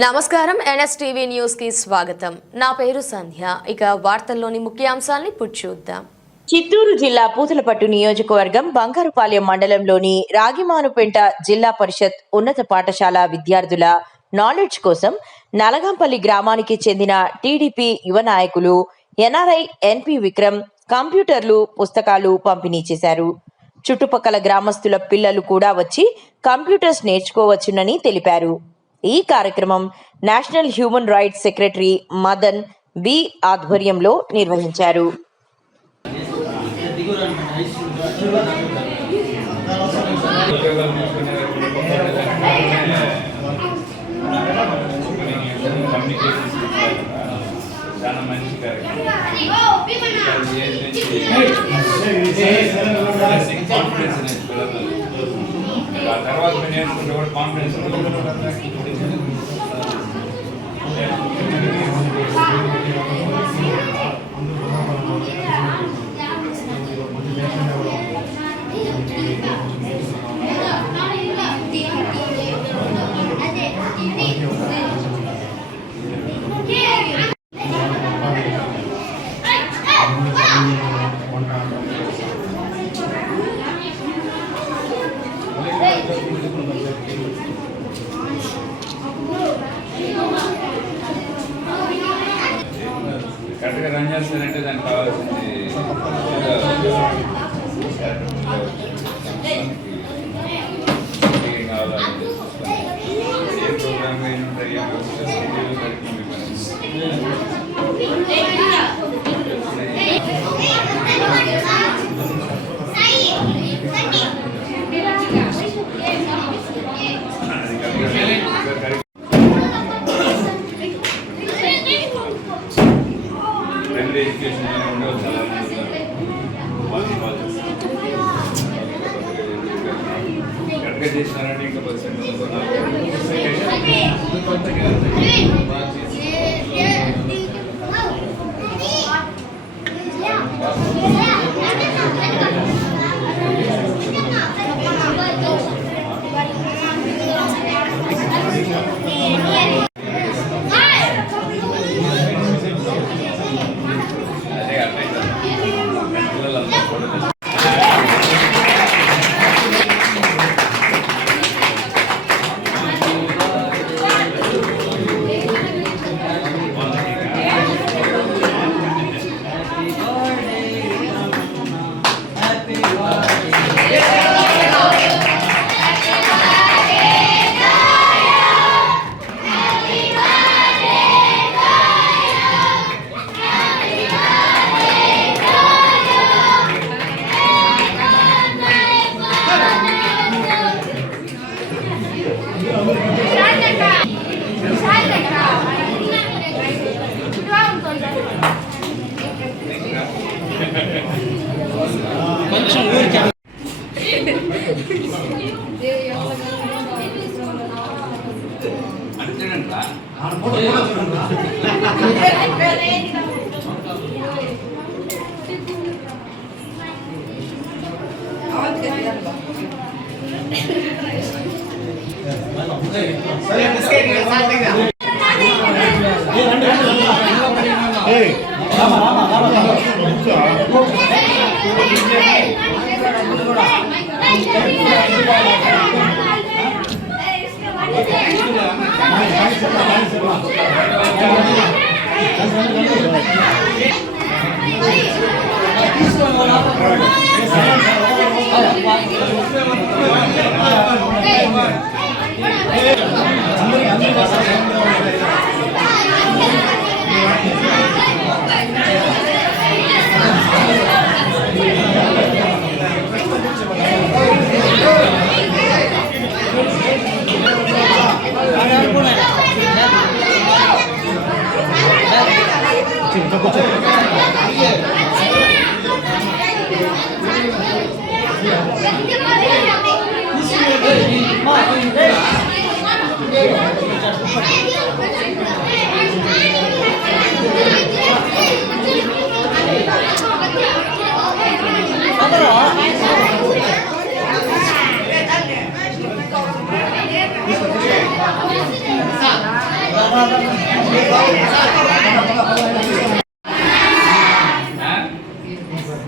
నమస్కారం NSTV news కి స్వాగతం. నా పేరు సంధ్య. ఇక వార్తల్లోని ముఖ్యాంశాలను ఇప్పుడు చూద్దాం. చిత్తూరు జిల్లా పూతలపట్టు నియోజకవర్గం బంగారుపాలెం మండలంలోని రాగిమానుపేంట జిల్లా పరిషత్ ఉన్నత పాఠశాల విద్యార్థుల నాలెడ్జ్ కోసం నలగంపల్లి గ్రామానికి చెందిన టీడీపీ యువ నాయకులు ఎన్ఆర్ఐ ఎన్పి విక్రమ్ కంప్యూటర్లు, పుస్తకాలు పంపిణీ చేశారు. చుట్టుపక్కల గ్రామస్తుల పిల్లలు కూడా వచ్చి కంప్యూటర్స్ నేర్చుకోవచ్చునని తెలిపారు. ఈ కార్యక్రమం national human rights secretary Madan B ఆధ్వర్యంలో నిర్వహించారు. తర్వాత నేర్చుకుంటే కూడా కాన్ఫిడెన్స్ కరెక్ట్గా రన్ చేస్తారంటే దానికి కావాల్సింది ఏ ప్రోగ్రామ్ ఉంటాయి ఎడ్యుకేషన్ చాలా కరెక్ట్గా చేసినారంటే ఇంకా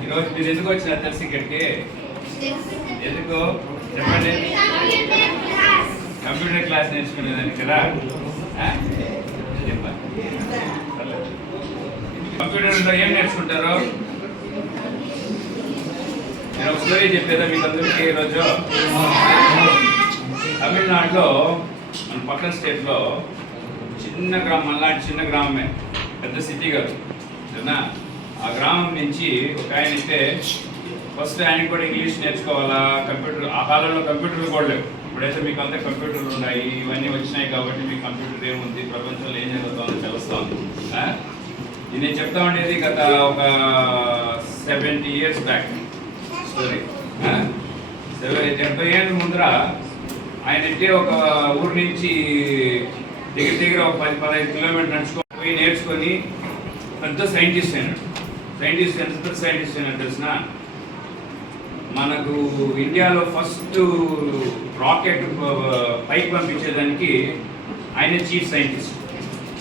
ఈరోజు మీరు ఎందుకు వచ్చినారు తెలుసు ఇక్కడికి? ఎందుకు చెప్పండి. కంప్యూటర్ క్లాస్ నేర్చుకునేదాన్ని కదా. చెప్పండి. కంప్యూటర్లో ఏం నేర్చుకుంటారు? నేను ఒక స్టోరీ చెప్పేదా మీకు అందరికీ ఈరోజు. తమిళనాడులో మన పక్కన స్టేట్లో చిన్న గ్రామం, అలాంటి చిన్న గ్రామమే, పెద్ద సిటీ కాదు సరేనా. ఆ గ్రామం నుంచి ఒక ఆయన ఇస్తే ఫస్ట్ ఆయన కూడా ఇంగ్లీష్ నేర్చుకోవాలా. కంప్యూటర్ ఆ కాలంలో కంప్యూటర్లు కూడా లేవు. ఇప్పుడైతే మీకు అంతా కంప్యూటర్లు ఉన్నాయి, ఇవన్నీ వచ్చినాయి కాబట్టి మీకు కంప్యూటర్ ఏముంది, ప్రపంచంలో ఏం జరుగుతుందో తెలుస్తుంది. ఇది నేను చెప్తా ఉండేది గత ఒక 70 years బ్యాక్ స్టోరీ. 70 ఏళ్ళ ముందర ఆయన అంటే ఒక ఊరు నుంచి దగ్గర ఒక 10-15 కిలోమీటర్లు నడుచుకొని నేర్చుకొని పెద్ద సైంటిస్ట్ అయినాడు. సైంటిస్ట్ ఎంత పెద్ద సైంటిస్ట్ అయినా తెలిసిన, మనకు ఇండియాలో ఫస్ట్ రాకెట్ పైకి పంపించేదానికి ఆయన చీఫ్ సైంటిస్ట్.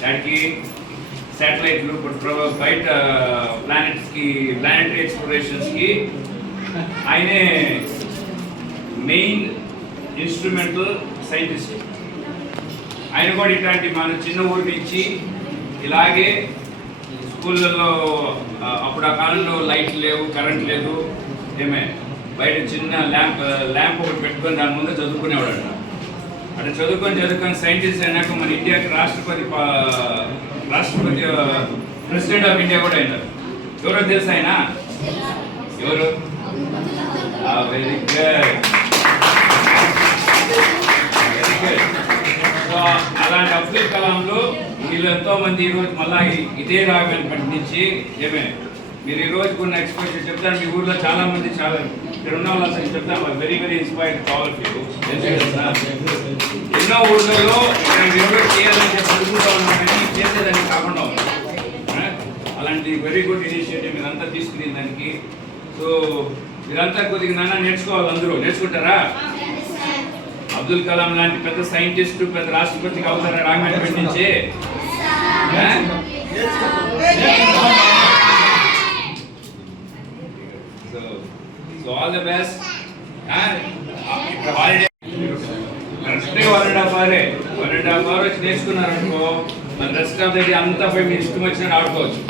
దానికి శాటిలైట్లు బయట ప్లానెట్స్కి, ప్లానెటరీ ఎక్స్ప్లోరేషన్స్కి ఆయనే మెయిన్ ఇన్స్ట్రుమెంటల్ సైంటిస్ట్. ఆయన కూడా ఇట్లాంటి మన చిన్న ఊరి నుంచి ఇలాగే స్కూళ్ళల్లో అప్పుడు ఆ కాలంలో లైట్ లేవు, కరెంట్ లేదు, ఏమే బయట చిన్న ల్యాంప్ ఒకటి పెట్టుకొని దాని ముందు చదువుకునేవాడు. అట్లా చదువుకొని సైంటిస్ట్ అయినాక మన ఇండియాకి రాష్ట్రపతి ప్రెసిడెంట్ ఆఫ్ ఇండియా కూడా అయినారు. ఎవరో తెలుసు ఆయన? ఎవరు? Very good. సో అలాంటి అబ్దుల్ కలాంలో వీళ్ళు ఎంతో మంది ఈరోజు మళ్ళా ఇదే రాగలిపటి నుంచి ఏమే మీరు ఈ రోజు కొన్ని ఎక్స్పోజర్ చెప్తాను. మీ ఊర్లో చాలా మంది చాలా ఇక్కడ ఉన్న వాళ్ళు అసలు చెప్తాను, వెరీ వెరీ ఇన్స్పైర్డ్ కావాలి మీరు. ఎన్నో ఊర్లలో ఎవరో చేయాలని చెప్పి అనుకుంటా ఉన్నామని చేసేదాన్ని కాకుండా ఉంది. అలాంటి వెరీ గుడ్ ఇనిషియేటివ్ మీరంతా తీసుకునే దానికి. సో మీరంతా కొద్దిగా నాన్న నేర్చుకోవాలి. అందరూ నేర్చుకుంటారా? అబ్దుల్ కలాం లాంటి పెద్ద సైంటిస్ట్, పెద్ద రాష్ట్రపతికి అవుతారా రామాయణపేట నుంచి? So all the best. Holiday కరెక్ట్గా 1.5 hour వచ్చి నేర్చుకున్నారనుకో, మన రెస్ట్ ఆఫ్ ద డే అంతా పోయి మీ ఇష్టం వచ్చినట్టు ఆడుకోవచ్చు.